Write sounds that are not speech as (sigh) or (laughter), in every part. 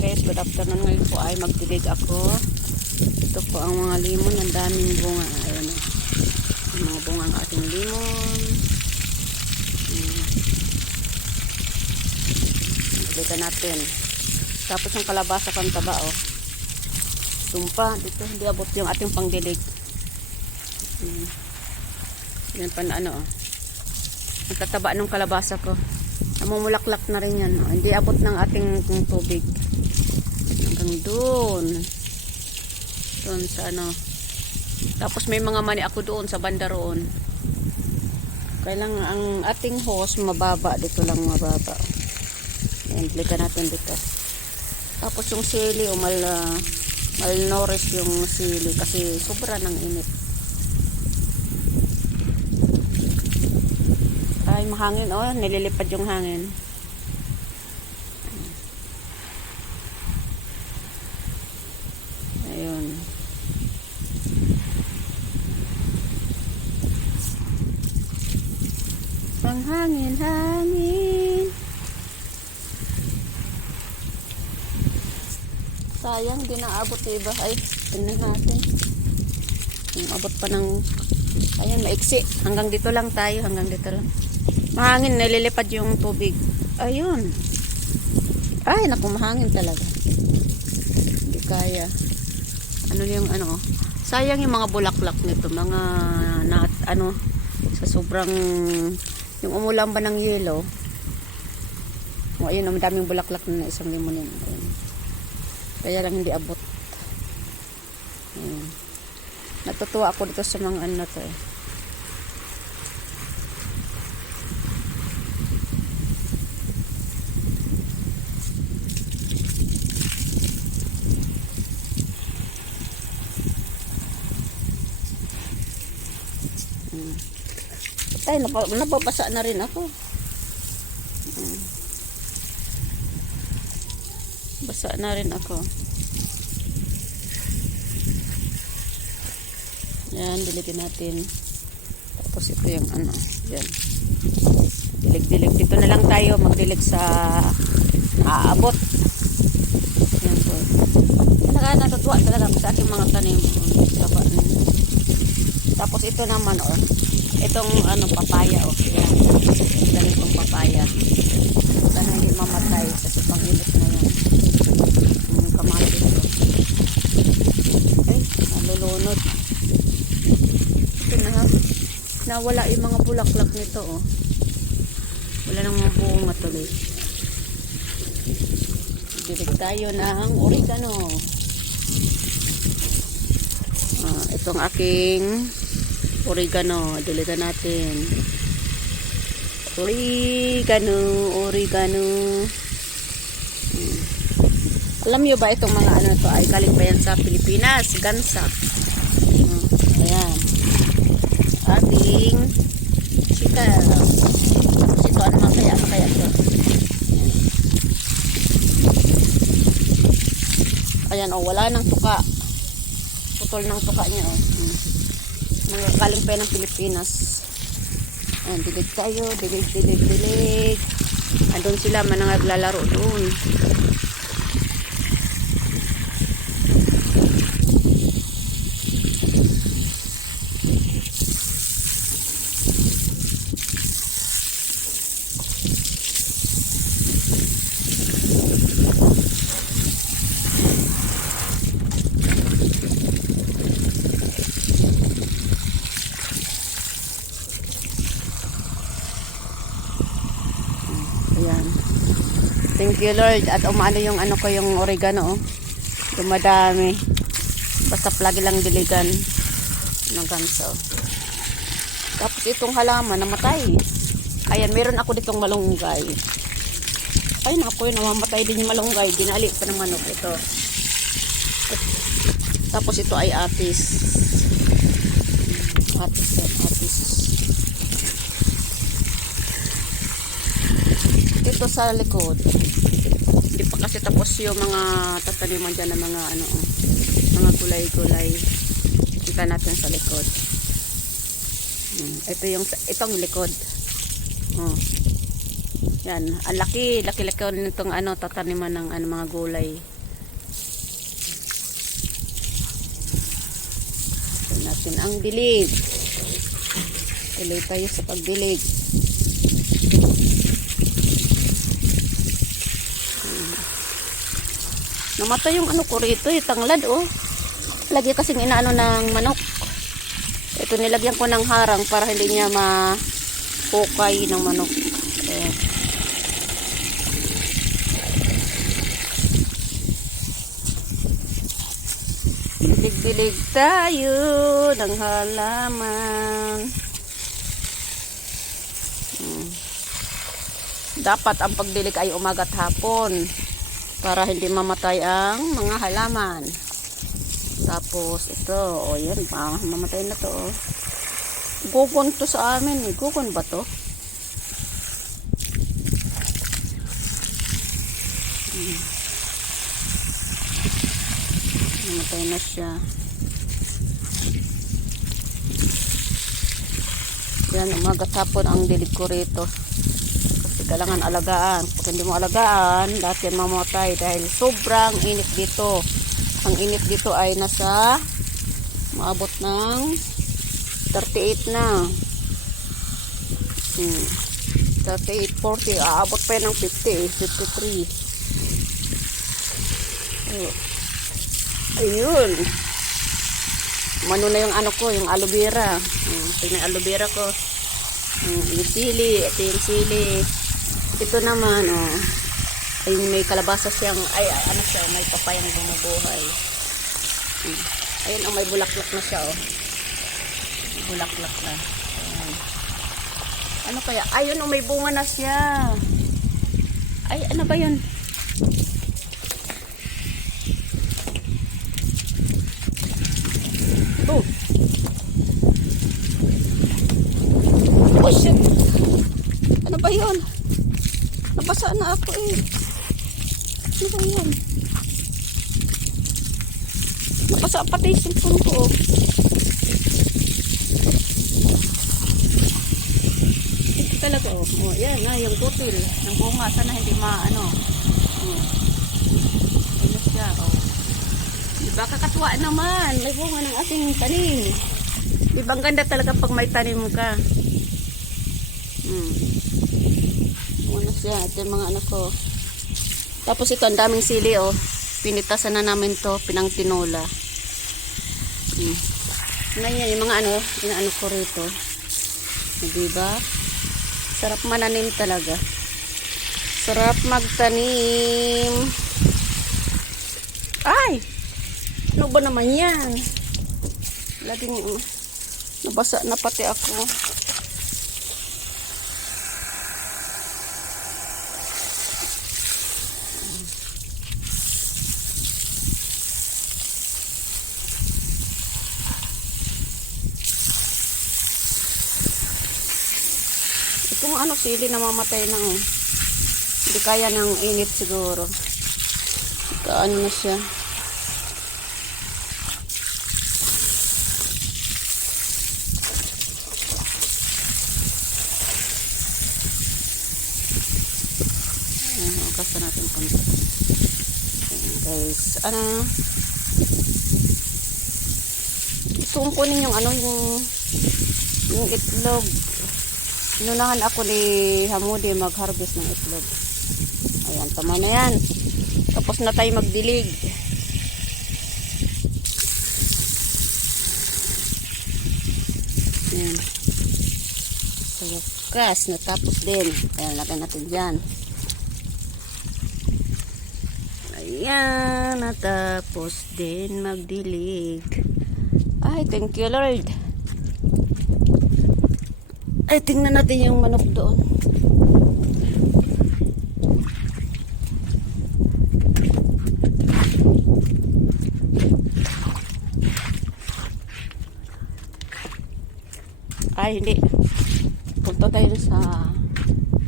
guys, good afternoon ngayon po ay magdilig ako. Ito po ang mga limon, ang daming bunga. Ayan o. Ang mga bunga ang ating limon. Diligan natin. Tapos yung kalabasa kang taba o. Tumpa, dito hindi abot yung ating pangdilig. Hmm. Yan pa na ano o. Ang tataba ng kalabasa ko. Namumulaklak na rin yan. oh. Hindi abot ng ating tubig. Hanggang doon. Doon sa ano. Tapos may mga mani ako doon sa banda roon. Kailangan ang ating hose mababa. Dito lang mababa. Yan, blikan natin dito. Tapos yung sili, o mal, uh, malnourished yung sili kasi sobra ng init. Ay, mahangin. Oh, nililipad yung hangin. Ayun. Ang hangin, hangin. Sayang, di naabot iba. Ay, tingnan natin. Yung abot pa ng... Ayun, maiksi. Hanggang dito lang tayo. Hanggang dito lang. Mahangin, nililipad yung tubig. Ayun. Ay, naku, mahangin talaga. Hindi kaya. Ano yung ano? Sayang yung mga bulaklak nito. Mga na, ano, sa sobrang yung umulan ba ng yelo. O, ayun, ang daming bulaklak na isang limonin. Ayun. Kaya lang hindi abot. Ayun. Natutuwa ako dito sa mga ano to eh. Mm. Ay, napa, napapasa na rin ako. Mm. Basa na rin ako. Yan, diligin natin. Tapos ito yung ano, yan. Dilig-dilig. Dito na lang tayo magdilig sa naaabot. Yan po. Talaga natutuwa talaga sa aking mga tanim. Tapos ito naman, oh. Itong ano, papaya, oh. Yan. Galing kong papaya. Sana hindi mamatay kasi pangilit na yan. Yung kamatis, oh. Ay, nalulunod. Ito na ha. Nawala yung mga bulaklak nito, oh. Wala nang mga bunga tuloy. Dilig tayo ng oregano. Ah, itong aking oregano. Diligan natin. Oregano, oregano. Hmm. Alam nyo ba itong mga ano to ay galing pa yan sa Pilipinas? Gansa. Hmm. Ayan. Ating. Tapos ito, ano man kaya? Ano kaya ito? Ayan, oh, wala nang tuka. Putol ng tuka niya, oh. Mga galing pa ng Pilipinas. Ayan, dilig tayo. Dilig, dilig, dilig. Andun sila, manangaglalaro doon. Ayan. Thank you Lord. At umano yung ano ko yung oregano. Oh. Dumadami. Basta plagi lang diligan ng ganso. Tapos itong halaman namatay. Ayan, meron ako ditong malunggay. Ay, naku, namamatay din yung malunggay. Dinali pa ng manok ito. Tapos ito ay atis. Atis yan, atis. Dito sa likod. Hindi pa kasi tapos yung mga tataniman dyan ng mga ano, mga gulay-gulay. Kita natin sa likod. Hmm, Ito yung, itong likod. Oh. Yan, ang laki, laki-laki nitong ano, tataniman ng ano, mga gulay. Ito natin ang dilig. Tuloy tayo sa pagdilig. Hmm. Namatay yung ano ko rito, yung tanglad oh. Lagi kasing inaano ng manok. Ito nilagyan ko ng harang para hindi niya ma-hukay ng manok. Ayan. Dilig-dilig tayo ng halaman. Hmm. Dapat ang pagdilig ay umagat hapon para hindi mamatay ang mga halaman. Tapos ito, o yan, ah, mamatay na to. Oh. Gukon to sa amin eh. Gukon ba to? Hmm. Mamatay na siya. Yan, umaga tapon ang dilig ko rito. Kailangan alagaan. Pag hindi mo alagaan, lahat yan dahil sobrang init dito. Ang init dito ay nasa maabot ng 38 na. Hmm. 38, 40. Aabot pa yan ng 50 eh. 53. Oh. Ayun. Mano na yung ano ko, yung aloe vera. Hmm. Yung aloe vera ko. Hmm. Yung sili. Ito yung sili. Ito naman, oh. Ay, may kalabasa siyang, ay, ano siya, may papayang bumubuhay. Hmm. Ayun, oh, may bulaklak na siya, oh. Bulaklak na. Ayan. Ano kaya? Ayun, oh, may bunga na siya. Ay, ano ba yun? Oh. Oh, shit. Ano ba yun? Nabasa na ako eh. Ano ba yan? Nabasa pati yung cellphone ko. Ito talaga oh. oh yan na, yung kutil. Yung bunga. Sana hindi maano. Oh. Ano siya oh. Diba kakatuwa naman. May bunga ng ating tanim. Diba ang ganda talaga pag may tanim ka. Hmm. Ano siya, ito mga anak ko. Tapos ito, ang daming sili, oh. Pinitasan na namin to, pinang tinola. Hmm. Ano yan, yung mga ano, yung ano ko rito. Diba? Sarap mananim talaga. Sarap magtanim. Ay! Ano ba naman yan? Laging, uh, nabasa na pati ako. Itong ano, sili namamatay na oh. Hindi kaya ng init siguro. Kaano na siya. Ayan, ugas na natin konti. Ayan, guys. Ano, gusto kong kunin yung ano, yung yung itlog. Inunahan ako ni Hamudi mag-harvest ng itlog. Ayan, tama na yan. Tapos na tayo magdilig. Ayan. Sa wakas, natapos din. Ayan, lagyan natin dyan. Ayan, natapos din magdilig. Ay, thank you Lord. Ay, tingnan natin yung manok doon. Ay, hindi. Punta tayo sa...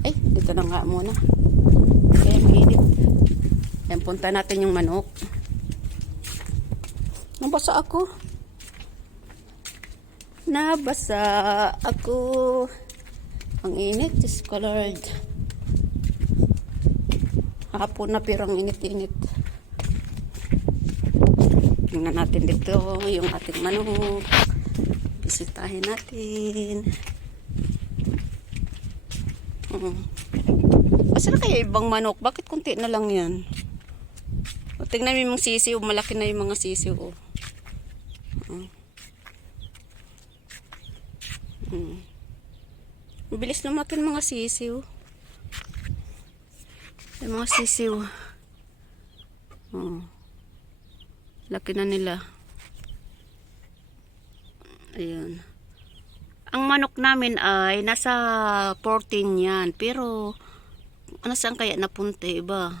Ay, dito na nga muna. Kaya mainit. Yan, punta natin yung manok. Nabasa ako. Nabasa ako. Ang init, Diyos ko Lord. Hapon na pero ang init-init. Tingnan natin dito yung ating manok. Bisitahin natin. Mm. Asa na kaya ibang manok? Bakit kunti na lang yan? O, tingnan mo yung sisiw. Malaki na yung mga sisiw. Oh. Bilis lumakin mga sisiw. Yung mga sisiw. Oh. Laki na nila. Ayan. Ang manok namin ay nasa 14 yan. Pero, ano saan kaya napunta iba?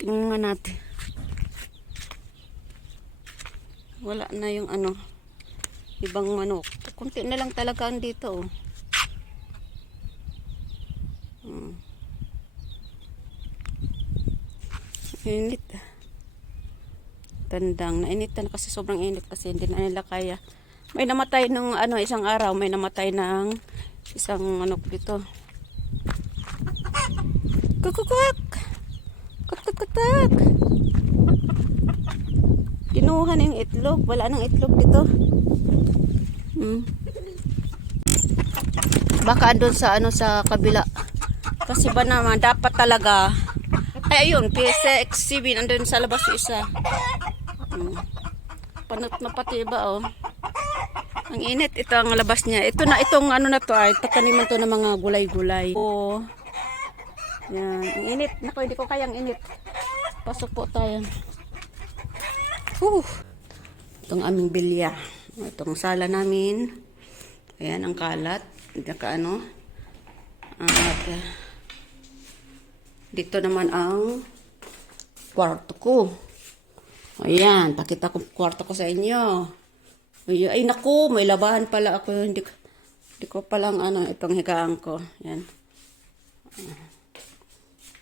Tingnan natin. Wala na yung ano, ibang manok. Kunti na lang talaga dito. Oh. Hmm. Init. Tandang, nainit na kasi sobrang init kasi hindi na nila kaya. May namatay nung ano, isang araw, may namatay ng isang manok dito. Kukukuk! Kukukutak! Kinuha na yung itlog. Wala nang itlog dito. Hmm. Baka andun sa ano sa kabila. Kasi ba naman, dapat talaga. Ay, ayun, PSX7, andun sa labas yung isa. Hmm. Panot na pati ba, oh. Ang init, ito ang labas niya. Ito na, itong ano na to ay, takaniman to ng mga gulay-gulay. Oh. Yan, ang init. Naku, hindi ko kayang init. Pasok po tayo. Whew. Itong aming bilya. Itong sala namin. Ayan, ang kalat. Naka ano. At, uh, dito naman ang kwarto ko. Ayan, pakita ko kwarto ko sa inyo. Ay, ay naku, may labahan pala ako. Hindi, hindi ko palang ano, itong higaan ko. Yan.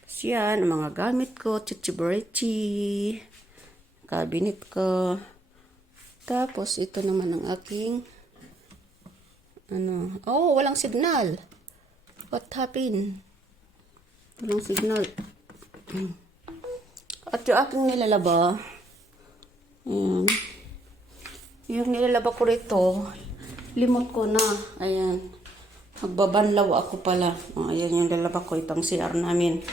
Tapos yan, mga gamit ko, chichiburechi, cabinet ko. Tapos, ito naman ang aking, ano, oh, walang signal. What happened? Walang signal. (clears throat) At yung aking nilalaba, ayan, yung nilalaba ko rito, limot ko na. Ayan. Magbabanlaw ako pala. O, ayan yung nilalaba ko. Itong CR namin.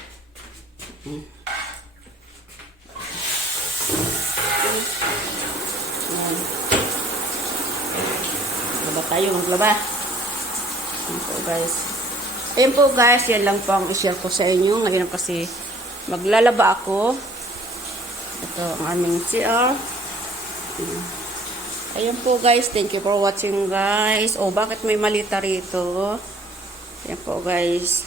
Ayan. Ayan. Maglaba tayo. Maglaba. Ayan po guys. Ayan po guys. Yan lang po ang i-share ko sa inyo. Ngayon kasi maglalaba ako. Ito ang aming CR. Ayan po guys, thank you for watching guys. Oh, bakit may malita rito? Ayan po guys.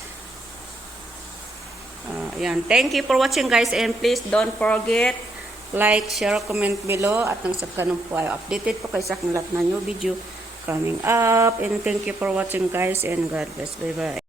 Ah, ayan, thank you for watching guys and please don't forget like, share, comment below at nang sa kanong po ay updated po kayo sa aking lahat na new video coming up and thank you for watching guys and God bless. Bye bye.